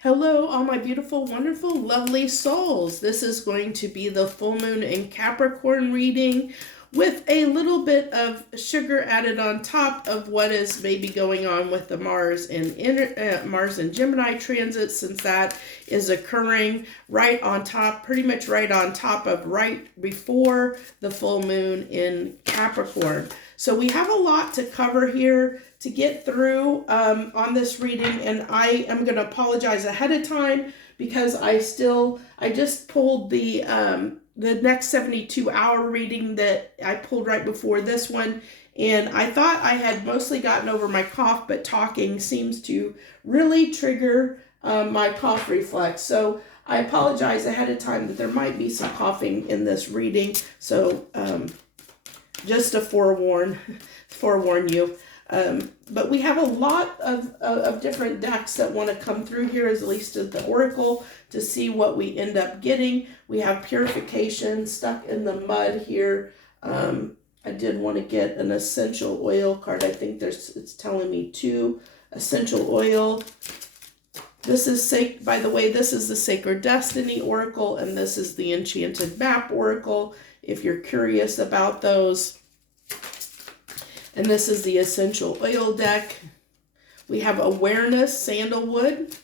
Hello, all my beautiful, wonderful, lovely souls. This is going to be the full moon in Capricorn reading with a little bit of sugar added on top of what is maybe going on with the Mars and Gemini transit, since that is occurring right on top, pretty much right on top of right before the full moon in Capricorn. So we have a lot to cover here to get through on this reading, and I am going to apologize ahead of time because I just pulled the next 72-hour reading that I pulled right before this one, and I thought I had mostly gotten over my cough, but talking seems to really trigger my cough reflex. So I apologize ahead of time that there might be some coughing in this reading. So just to forewarn you. But we have a lot of different decks that want to come through here, at least at the Oracle, to see what we end up getting. We have Purification, Stuck in the Mud here. I did want to get an Essential Oil card. I think it's telling me 2 Essential Oil. This is, by the way, this is the Sacred Destiny Oracle, and this is the Enchanted Map Oracle, if you're curious about those. And this is the Essential Oil deck. We have Awareness, Sandalwood,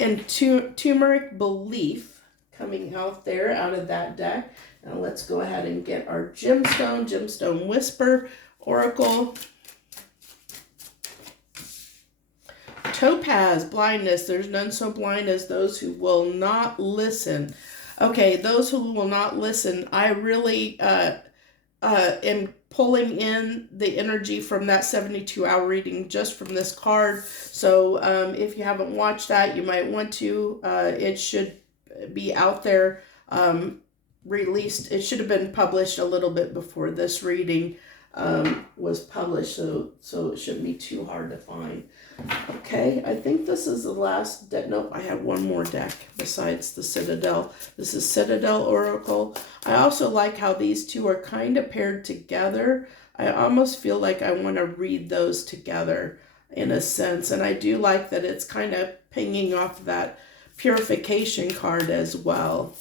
and Turmeric Belief coming out there, out of that deck. Now let's go ahead and get our Gemstone Whisper Oracle. Topaz, Blindness. There's none so blind as those who will not listen. Okay, those who will not listen. I really am pulling in the energy from that 72-hour reading just from this card. So if you haven't watched that, you might want to. It should be out there, released. It should have been published a little bit before this reading was published, so it shouldn't be too hard to find. Okay, I think this is the last deck. Nope, I have one more deck besides the Citadel. This is Citadel Oracle. I also like how these two are kind of paired together. I almost feel like I want to read those together in a sense, and I do like that it's kind of pinging off that Purification card as well.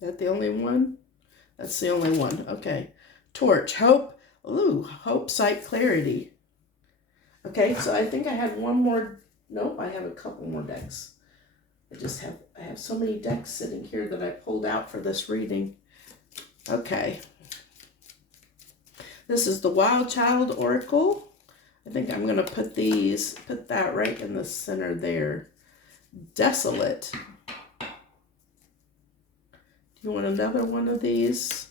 Is that the only one? That's the only one. Okay. Torch. Hope. Ooh, Hope, Sight, Clarity. Okay, so I think I had one more. Nope, I have a couple more decks. I have so many decks sitting here that I pulled out for this reading. Okay. This is the Wild Child Oracle. I think I'm going to put that right in the center there. Desolate. Do you want another one of these?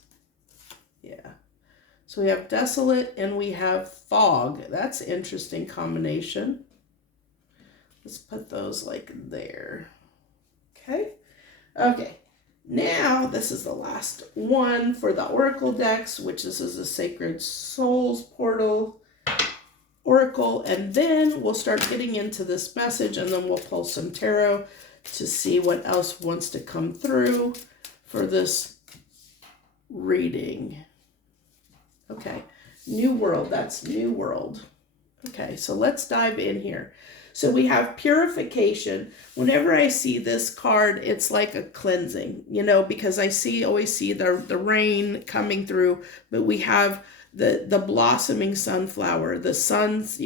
Yeah. So we have Desolate and we have Fog. That's an interesting combination. Let's put those like there. Okay. Okay. Now this is the last one for the Oracle decks, which this is a Sacred Souls Portal Oracle. And then we'll start getting into this message, and then we'll pull some tarot to see what else wants to come through for this reading. Okay, New World, that's New World. Okay, so let's dive in here. So we have Purification. Whenever I see this card, it's like a cleansing, because I always see the rain coming through, but we have the blossoming sunflower, the suns,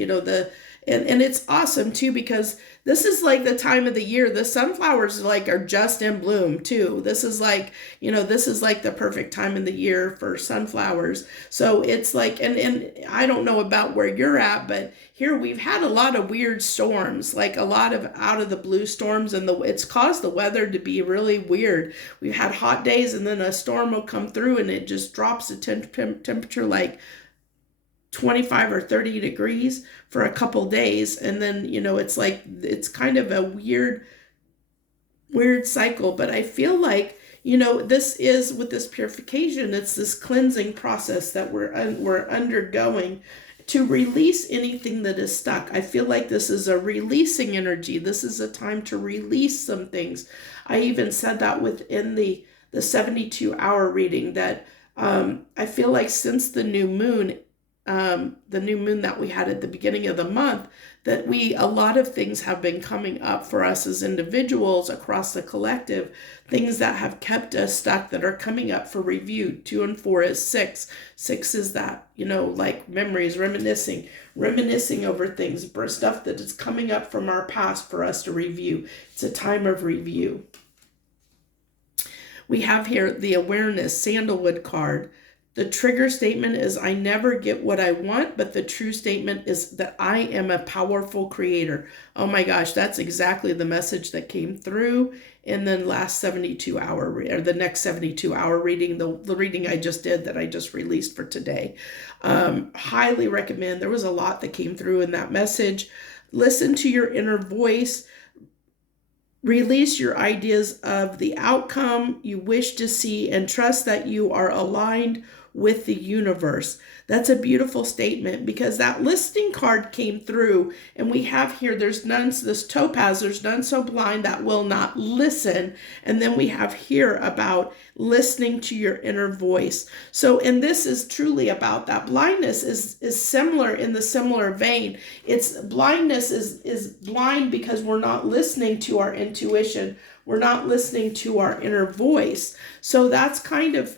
and it's awesome too, because this is like the time of the year the sunflowers are just in bloom too. This is like the perfect time in the year for sunflowers. So it's like, and I don't know about where you're at, but here we've had a lot of weird storms, like a lot of out of the blue storms, and it's caused the weather to be really weird. We've had hot days, and then a storm will come through and it just drops the temperature like 25 or 30 degrees for a couple days, and then it's kind of a weird cycle. But I feel like this is, with this purification, it's this cleansing process that we're undergoing, to release anything that is stuck. I feel like this is a releasing energy. This is a time to release some things. I even said that within the 72-hour reading that I feel like since the new moon that we had at the beginning of the month, that a lot of things have been coming up for us as individuals across the collective, things that have kept us stuck that are coming up for review. 2 and 4 is 6. 6 is that, like memories, reminiscing over things, stuff that is coming up from our past for us to review. It's a time of review. We have here the awareness sandalwood card. The trigger statement is, I never get what I want, but the true statement is that I am a powerful creator. Oh my gosh, that's exactly the message that came through in the last 72-hour, or the next 72-hour reading, the reading I just did that I just released for today. Highly recommend. There was a lot that came through in that message. Listen to your inner voice. Release your ideas of the outcome you wish to see and trust that you are aligned with the universe. That's a beautiful statement, because that listening card came through, and we have here, there's none, this topaz, there's none so blind that will not listen. And then we have here about listening to your inner voice. So, and this is truly about that. Blindness is similar in the similar vein. It's blindness is blind because we're not listening to our intuition. We're not listening to our inner voice. So that's kind of,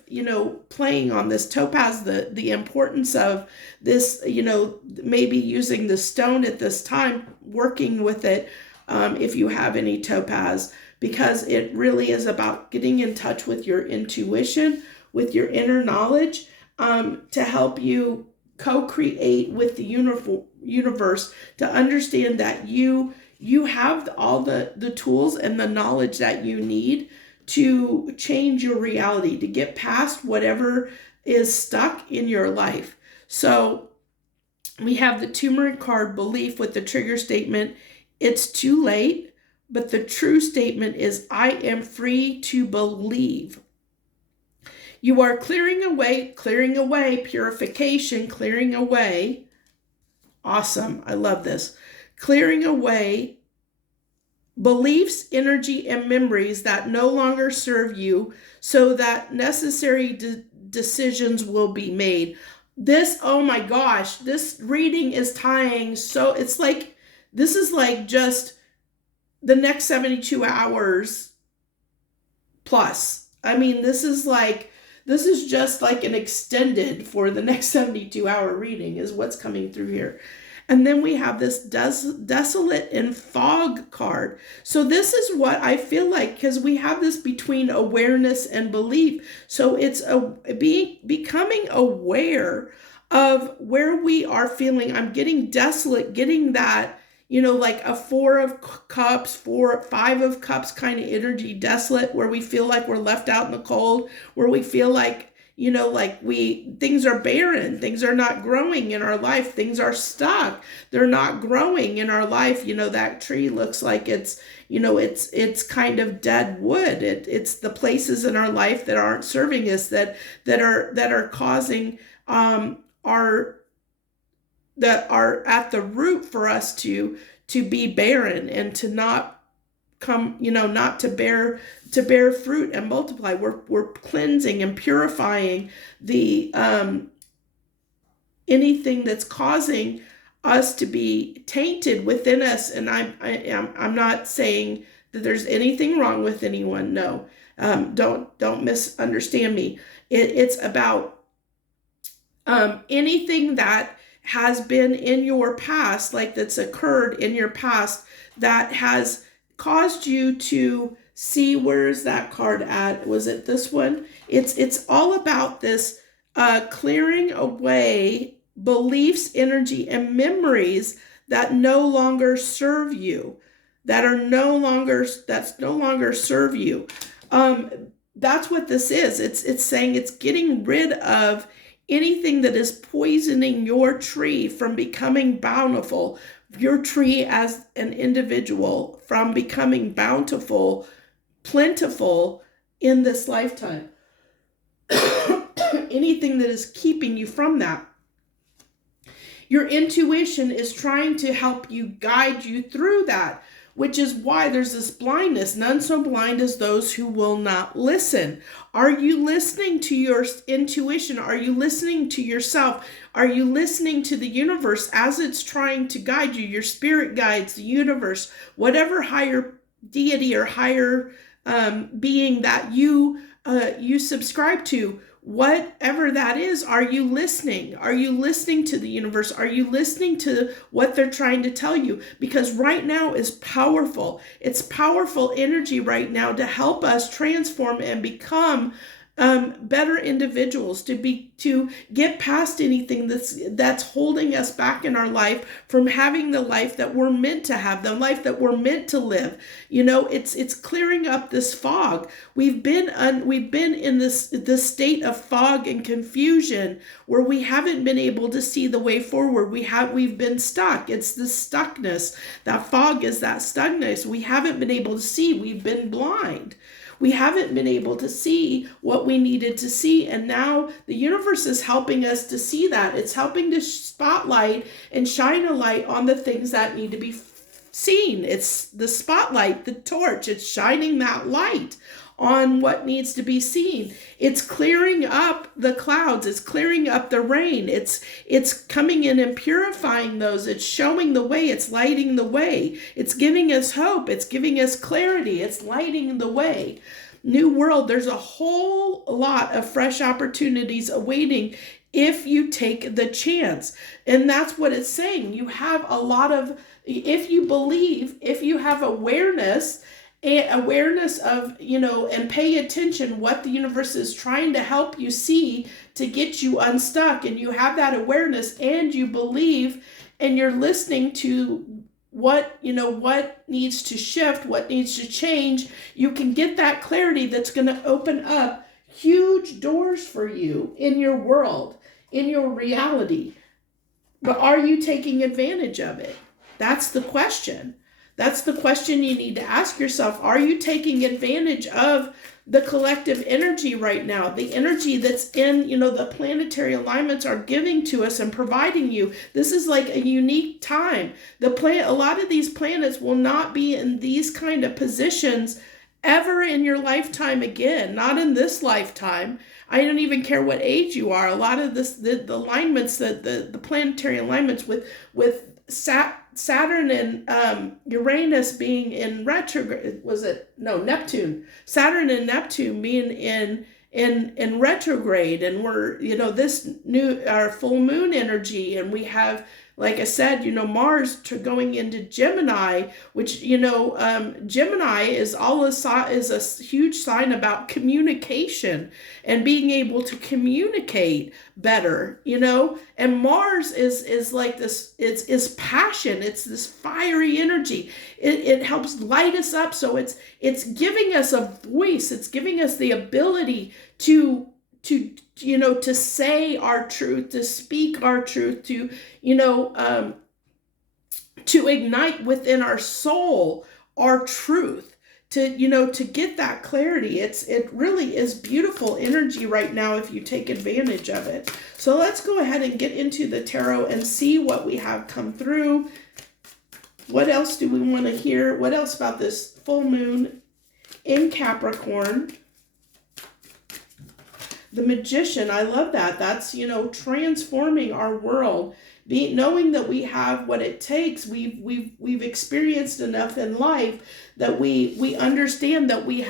playing on this topaz, the importance of this, maybe using the stone at this time, working with it, if you have any topaz, because it really is about getting in touch with your intuition, with your inner knowledge, to help you co-create with the universe, to understand that you have all the tools and the knowledge that you need to change your reality, to get past whatever is stuck in your life. So we have the turmeric card, belief, with the trigger statement, it's too late, but the true statement is, I am free to believe. You are clearing away, purification, clearing away. Awesome. I love this. Clearing away beliefs, energy, and memories that no longer serve you, so that necessary decisions will be made. This, oh my gosh, this reading is tying. So it's like, this is like just the next 72 hours plus. I mean, this is just like an extended for the next 72-hour reading is what's coming through here. And then we have this desolate and fog card. So this is what I feel like, because we have this between awareness and belief. So it's becoming aware of where we are feeling. I'm getting desolate, getting that, like a 4 of cups, 5 of cups kind of energy, desolate, where we feel like we're left out in the cold, where we feel like, things are barren, things are not growing in our life, things are stuck, they're not growing in our life. That tree looks like it's kind of dead wood. It's the places in our life that aren't serving us, that are causing that are at the root for us to be barren and to not come, not to bear fruit and multiply. We're cleansing and purifying the anything that's causing us to be tainted within us. And I'm not saying that there's anything wrong with anyone. No, don't misunderstand me. It's about anything that has been in your past, like that's occurred in your past, that has caused you to see, where's that card at? Was it this one? It's all about this clearing away beliefs, energy, and memories that no longer serve you, that no longer serve you. That's what this is. It's saying it's getting rid of anything that is poisoning your tree from becoming bountiful, your tree as an individual from becoming bountiful, plentiful in this lifetime. Anything that is keeping you from that. Your intuition is trying to help you, guide you through that, which is why there's this blindness. None so blind as those who will not listen. Are you listening to your intuition? Are you listening to yourself? Are you listening to the universe as it's trying to guide you? Your spirit guides, the universe, whatever higher deity or higher being that you subscribe to. Whatever that is, are you listening? Are you listening to the universe? Are you listening to what they're trying to tell you? Because right now is powerful. It's powerful energy right now to help us transform and become better individuals, to get past anything that's holding us back in our life from having the life that we're meant to have, the life that we're meant to live. It's clearing up this fog. We've been in this state of fog and confusion where we haven't been able to see the way forward. We've been stuck. It's the stuckness. That fog is that stuckness. We haven't been able to see. We've been blind. We haven't been able to see what we needed to see. And now the universe is helping us to see that. It's helping to spotlight and shine a light on the things that need to be seen. It's the spotlight, the torch. It's shining that light on what needs to be seen. It's clearing up the clouds. It's clearing up the rain. It's coming in and purifying those. It's showing the way. It's lighting the way. It's giving us hope. It's giving us clarity. It's lighting the way. New world. There's a whole lot of fresh opportunities awaiting if you take the chance. And that's what it's saying. You have a lot of, if you believe, if you have awareness of, and pay attention what the universe is trying to help you see to get you unstuck, and you have that awareness and you believe and you're listening to what needs to shift, what needs to change, you can get that clarity that's going to open up huge doors for you in your world, in your reality. But are you taking advantage of it? That's the question. That's the question you need to ask yourself. Are you taking advantage of the collective energy right now? The energy that's in, the planetary alignments are giving to us and providing you. This is like a unique time. A lot of these planets will not be in these kind of positions ever in your lifetime again. Not in this lifetime. I don't even care what age you are. A lot of the alignments, the planetary alignments with Saturn and Uranus being in retrograde, Neptune. Saturn and Neptune being in retrograde, and we're, this new, our full moon energy, and we have, like I said, Mars going into Gemini, which, Gemini is a huge sign about communication and being able to communicate better, and Mars is like this, it's passion. It's this fiery energy. It helps light us up. So it's giving us a voice. It's giving us the ability to say our truth, to speak our truth, to ignite within our soul our truth, to get that clarity. It really is beautiful energy right now if you take advantage of it. So let's go ahead and get into the tarot and see what we have come through. What else do we want to hear? What else about this full moon in Capricorn? The Magician, I love that. That's, transforming our world. Knowing that we have what it takes. We've experienced enough in life that we understand that we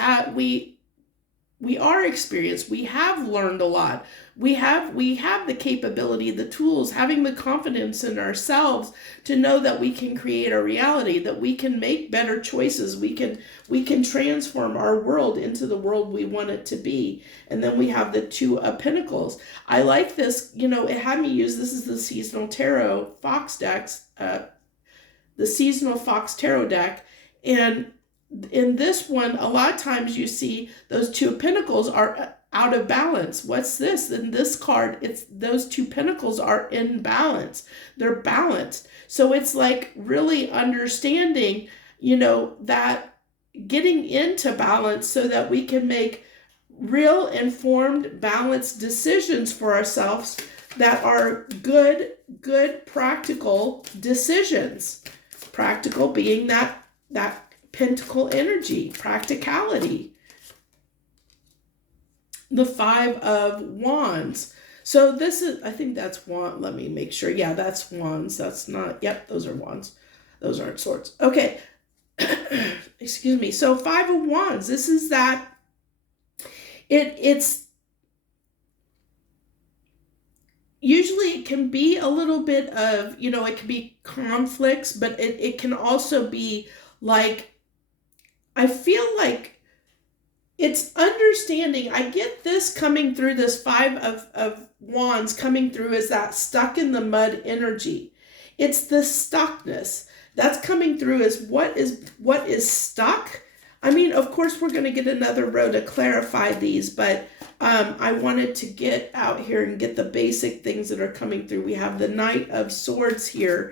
are experienced. We have learned a lot. We have the capability, the tools, having the confidence in ourselves to know that we can create a reality, that we can make better choices. We can transform our world into the world we want it to be. And then we have the Two of Pentacles. I like this, it had me use, this is the seasonal tarot Fox decks, the seasonal Fox tarot deck. And in this one, a lot of times you see those Two of Pentacles are out of balance. What's this? In this card, it's those Two Pentacles are in balance. They're balanced. So it's like really understanding, that getting into balance so that we can make real informed, balanced decisions for ourselves that are good practical decisions. Practical being that pentacle energy, practicality. The 5 of Wands. So this is, I think that's wand. Let me make sure. Yeah, that's wands. That's not, yep, those are wands. Those aren't swords. Okay. Excuse me. So 5 of Wands. This is that, it's, usually it can be a little bit of, it can be conflicts, but it can also be like, I feel like it's understanding. I get this coming through, this 5 of Wands coming through as that stuck in the mud energy. It's the stuckness that's coming through as what is stuck. I mean, of course, we're going to get another row to clarify these, but I wanted to get out here and get the basic things that are coming through. We have the Knight of Swords here.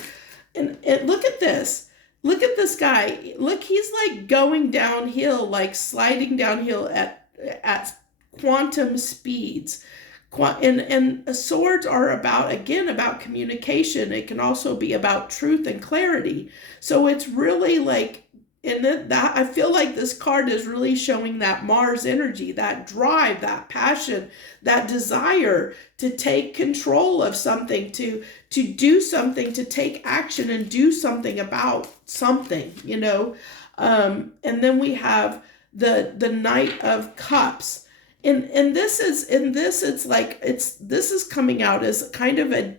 And look at this. Look at this guy. Look, he's like going downhill, like sliding downhill at quantum speeds. And swords are about communication. It can also be about truth and clarity. So it's really like, and that I feel like this card is really showing that Mars energy, that drive, that passion, that desire to take control of something, to do something, to take action and do something about something, and then we have the Knight of Cups. And this is coming out as kind of a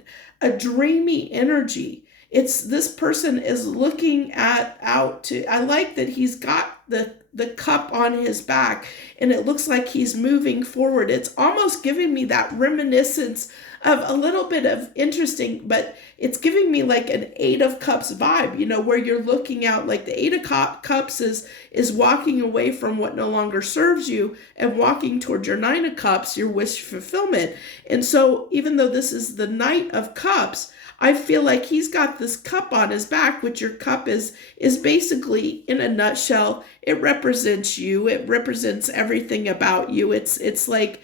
dreamy energy. It's, this person is looking out to, I like that he's got the cup on his back and it looks like he's moving forward. It's almost giving me that reminiscence of a little bit of interesting, but it's giving me like an 8 of Cups vibe, where you're looking out, like the 8 of Cups is walking away from what no longer serves you and walking towards your 9 of Cups, your wish fulfillment. And so even though this is the Knight of Cups, I feel like he's got this cup on his back, which your cup is basically, in a nutshell, it represents you. It represents everything about you. It's like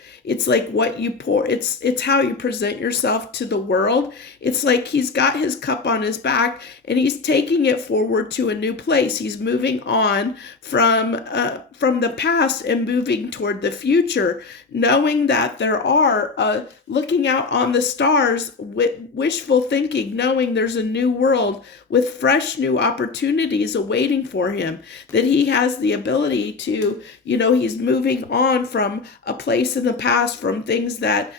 what you pour. It's how you present yourself to the world. It's like he's got his cup on his back and he's taking it forward to a new place. He's moving on from the past and moving toward the future, knowing that there are looking out on the stars with wishful thinking, knowing there's a new world with fresh new opportunities awaiting for him, that he has the ability to, he's moving on from a place in the past, from things that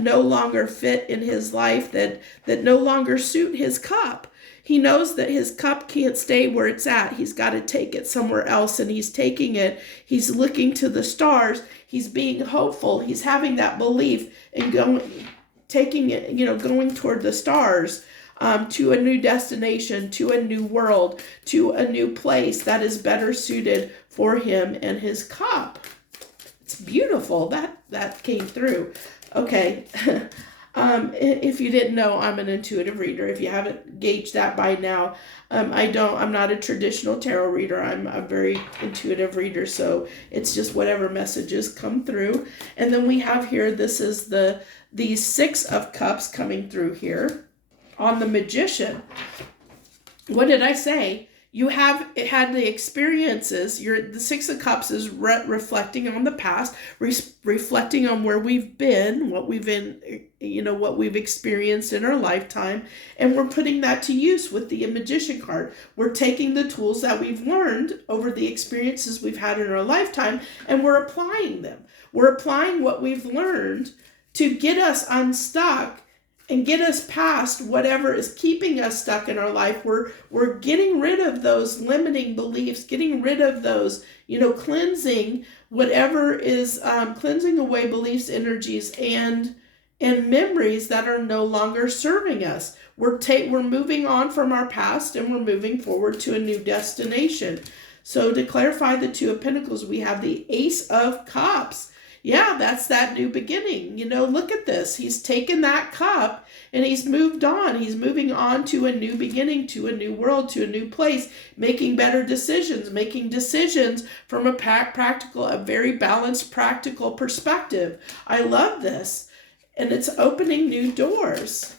no longer fit in his life, that no longer suit his cup. He knows that his cup can't stay where it's at. He's got to take it somewhere else, and he's taking it. He's looking to the stars. He's being hopeful. He's having that belief and taking it, going toward the stars, to a new destination, to a new world, to a new place that is better suited for him and his cup. It's beautiful. That came through. Okay. If you didn't know, I'm an intuitive reader. If you haven't gauged that by now, I'm not a traditional tarot reader. I'm a very intuitive reader. So it's just whatever messages come through. And then we have here, this is the 6 of Cups coming through here on the Magician. What did I say? You have had the experiences. The 6 of Cups is reflecting on the past, reflecting on where we've been, what we've experienced in our lifetime, and we're putting that to use with the Magician card. We're taking the tools that we've learned over the experiences we've had in our lifetime, and we're applying them. We're applying what we've learned to get us unstuck and get us past whatever is keeping us stuck in our life. We're getting rid of those limiting beliefs, getting rid of those, cleansing whatever is, cleansing away beliefs, energies, and memories that are no longer serving us. We're moving on from our past and we're moving forward to a new destination. So to clarify the 2 of Pentacles, we have the Ace of Cups. Yeah, that's that new beginning. Look at this. He's taken that cup and he's moved on. He's moving on to a new beginning, to a new world, to a new place, making better decisions, making decisions from a very balanced, practical perspective. I love this. and it's opening new doors.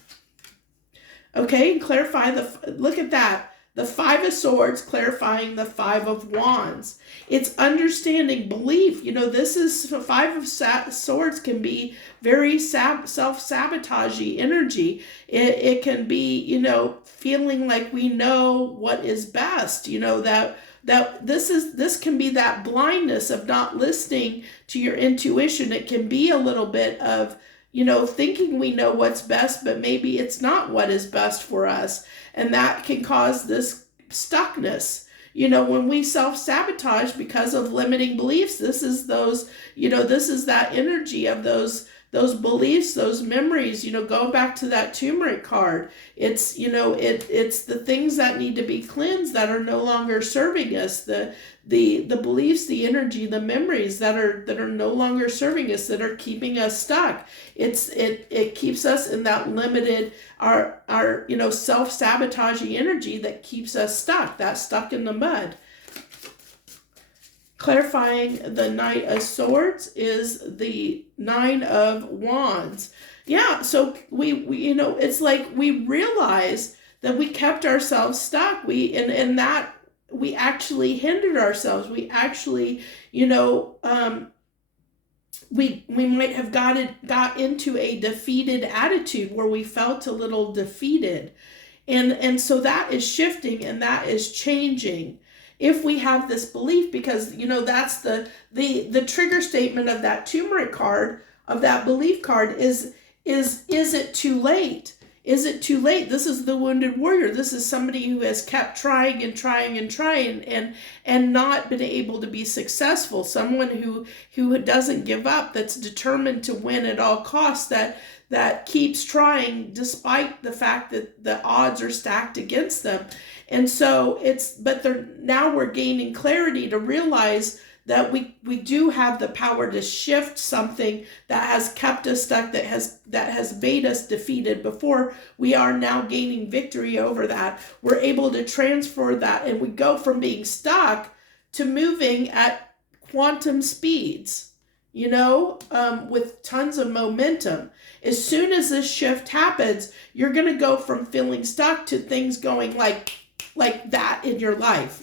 Okay, and clarify look at that. The Five of Swords clarifying the Five of Wands. It's understanding belief. This is Five of Swords can be very self-sabotaging energy. It can be, feeling like we know what is best. That this can be that blindness of not listening to your intuition. It can be a little bit of, thinking we know what's best, but maybe it's not what is best for us. And that can cause this stuckness. When we self-sabotage because of limiting beliefs, this is that energy of those beliefs, those memories, go back to that turmeric card. It's, it's the things that need to be cleansed that are no longer serving us, the beliefs, the energy, the memories that are no longer serving us, that are keeping us stuck. It keeps us in that limited, our self-sabotaging energy that keeps us stuck, stuck in the mud. Clarifying the Knight of Swords is the Nine of Wands. Yeah, so we it's like we realize that we kept ourselves stuck. And that we actually hindered ourselves. We actually, we might have got into a defeated attitude where we felt a little defeated. And so that is shifting and that is changing. If we have this belief, because that's the trigger statement of that turmeric card, of that belief card is it too late? Is it too late? This is the wounded warrior. This is somebody who has kept trying and trying and trying and not been able to be successful. Someone who doesn't give up, that's determined to win at all costs, that keeps trying despite the fact that the odds are stacked against them. And so now we're gaining clarity to realize that we do have the power to shift something that has kept us stuck, that has made us defeated before. We are now gaining victory over that. We're able to transfer that, and we go from being stuck to moving at quantum speeds, with tons of momentum. As soon as this shift happens, you're going to go from feeling stuck to things going like that in your life,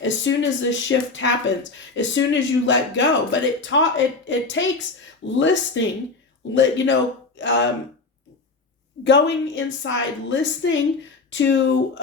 as soon as this shift happens, as soon as you let go. But it takes listening, going inside, listening to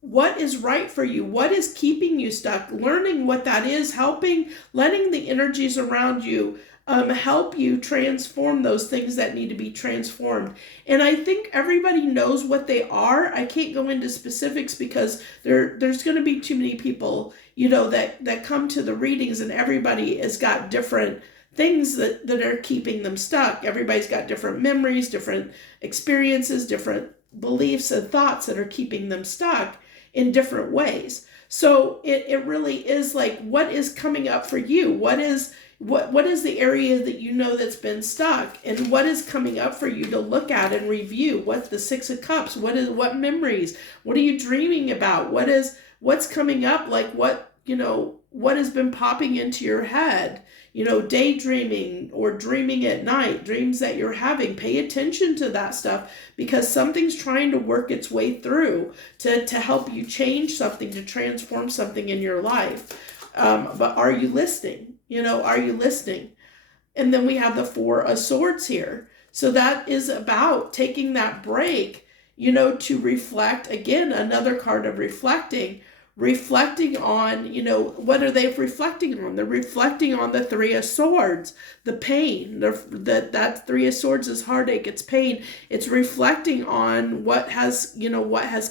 what is right for you, what is keeping you stuck, learning what that is, letting the energies around you help you transform those things that need to be transformed. And I think everybody knows what they are. I can't go into specifics because there's going to be too many people, that come to the readings, and everybody has got different things that are keeping them stuck. Everybody's got different memories, different experiences, different beliefs and thoughts that are keeping them stuck in different ways. So it really is like, what is coming up for you? What is the area that that's been stuck, and what is coming up for you to look at and review? What's the Six of Cups? What memories? What are you dreaming about? What's coming up? Like what has been popping into your head? Daydreaming or dreaming at night, dreams that you're having. Pay attention to that stuff, because something's trying to work its way through to help you change something, to transform something in your life. But are you listening? Are you listening? And then we have the Four of Swords here. So that is about taking that break, to reflect. Again, another card of reflecting on, what are they reflecting on? They're reflecting on the Three of Swords, the pain. That Three of Swords is heartache, it's pain. It's reflecting on what has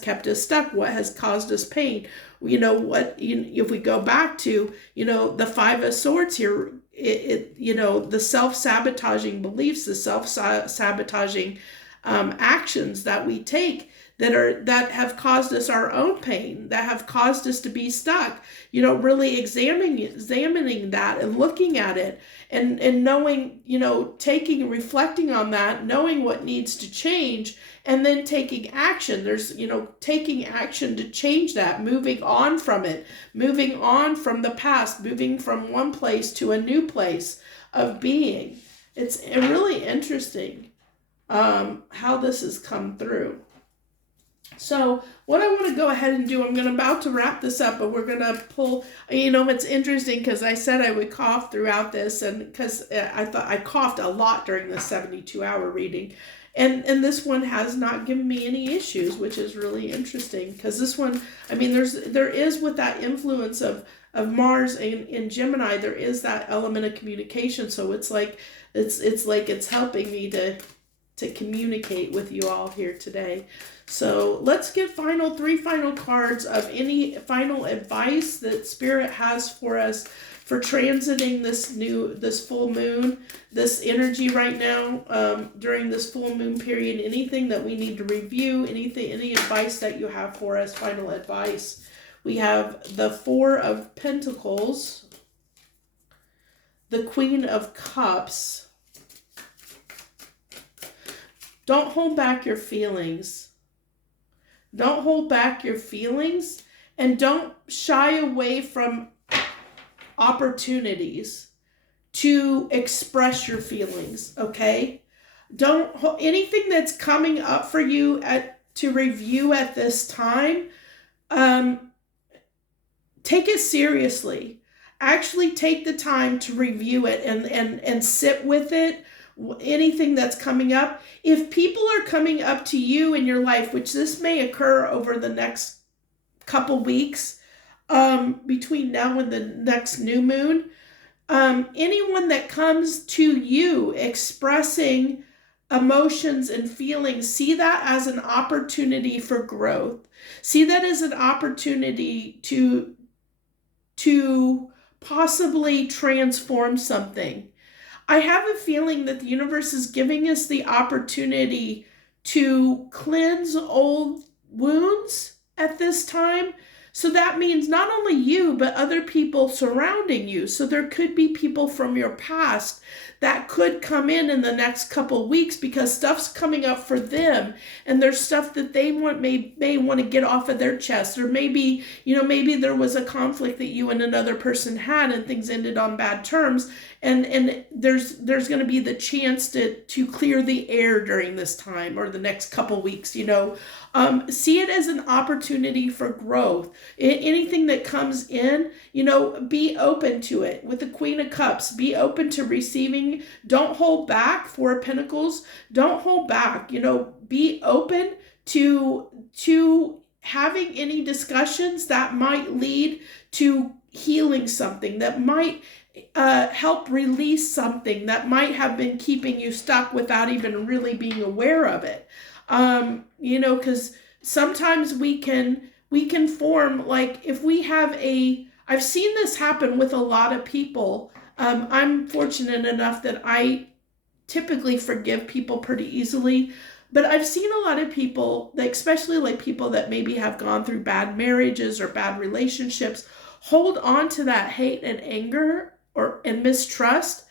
kept us stuck, what has caused us pain. If we go back to, the Five of Swords here, the self-sabotaging beliefs, the self-sabotaging actions that we take that have caused us our own pain, that have caused us to be stuck, really examining that and looking at it and knowing, reflecting on that, knowing what needs to change, and then taking action. There's, taking action to change that, moving on from it, moving on from the past, moving from one place to a new place of being. it's really interesting how this has come through. So what I want to go ahead and do, I'm about to wrap this up, but we're going to pull, it's interesting because I said I would cough throughout this, and because I thought I coughed a lot during the 72-hour reading. And this one has not given me any issues, which is really interesting because this one, there is with that influence of Mars in Gemini, there is that element of communication. So it's like it's helping me to communicate with you all here today. So let's get three final cards of any final advice that Spirit has for us for transiting this full moon, this energy right now, during this full moon period. Anything that we need to review, any advice that you have for us, final advice. We have the Four of Pentacles, the Queen of Cups. Don't hold back your feelings. Don't hold back your feelings, and don't shy away from opportunities to express your feelings, okay? Don't, anything that's coming up for you to review at this time, take it seriously. Actually take the time to review it and sit with it. Anything that's coming up. If people are coming up to you in your life, which this may occur over the next couple weeks, between now and the next new moon, anyone that comes to you expressing emotions and feelings, see that as an opportunity for growth. See that as an opportunity to possibly transform something. I have a feeling that the universe is giving us the opportunity to cleanse old wounds at this time. So that means not only you, but other people surrounding you. So there could be people from your past that could come in the next couple of weeks because stuff's coming up for them, and there's stuff that they may want to get off of their chest, or maybe there was a conflict that you and another person had and things ended on bad terms, and there's going to be the chance to clear the air during this time or the next couple weeks. See it as an opportunity for growth. Anything that comes in, be open to it. With the Queen of Cups, be open to receiving. Don't hold back. Four of Pentacles, don't hold back. Be open to having any discussions that might lead to healing something, that might help release something that might have been keeping you stuck without even really being aware of it. Because sometimes we can form, like, if we have I've seen this happen with a lot of people. I'm fortunate enough that I typically forgive people pretty easily, but I've seen a lot of people, especially like people that maybe have gone through bad marriages or bad relationships, hold on to that hate and anger and mistrust,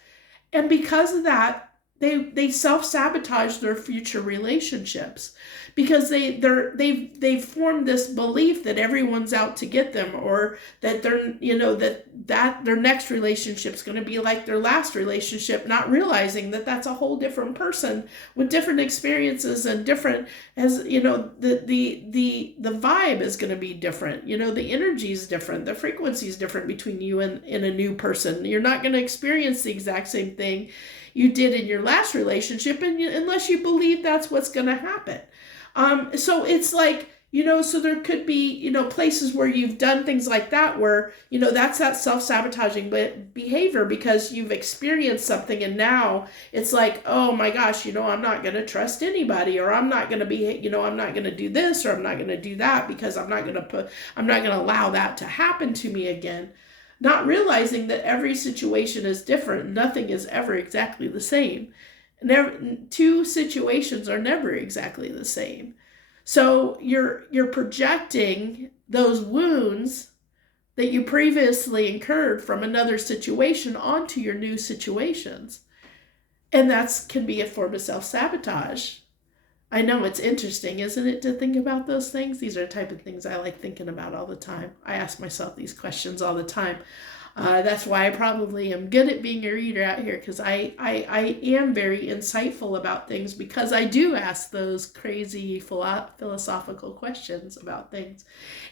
and because of that, they self-sabotage their future relationships because they've formed this belief that everyone's out to get them, or that that their next relationship is going to be like their last relationship, not realizing that that's a whole different person with different experiences and different, as the vibe is going to be different. The energy is different, the frequency is different between you and a new person. You're not going to experience the exact same thing you did in your last relationship, and unless you believe that's what's going to happen. So it's like, so there could be, places where you've done things like that, where, that's that self-sabotaging behavior because you've experienced something, and now it's like, oh my gosh, I'm not going to trust anybody, or I'm not going to be, I'm not going to do this, or I'm not going to do that because I'm not going to allow that to happen to me again. Not realizing that every situation is different. Nothing is ever exactly the same. Two situations are never exactly the same. So you're projecting those wounds that you previously incurred from another situation onto your new situations. And that can be a form of self-sabotage. I know, it's interesting, isn't it, to think about those things? These are the type of things I like thinking about all the time. I ask myself these questions all the time. That's why I probably am good at being a reader out here, because I am very insightful about things, because I do ask those crazy philosophical questions about things.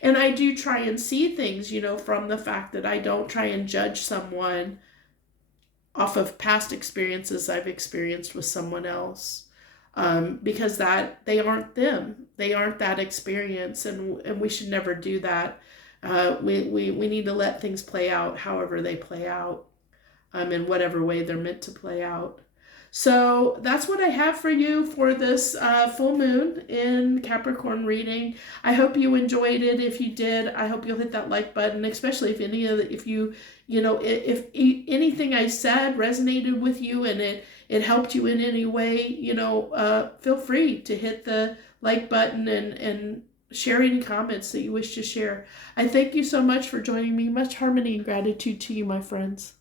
And I do try and see things, from the fact that I don't try and judge someone off of past experiences I've experienced with someone else. Because that they aren't them, they aren't that experience, and we should never do that. We need to let things play out however they play out, in whatever way they're meant to play out. So that's what I have for you for this full moon in Capricorn reading. I hope you enjoyed it. If you did, I hope you'll hit that like button, especially if if anything I said resonated with you and it helped you in any way, feel free to hit the like button and share any comments that you wish to share. I thank you so much for joining me. Much harmony and gratitude to you, my friends.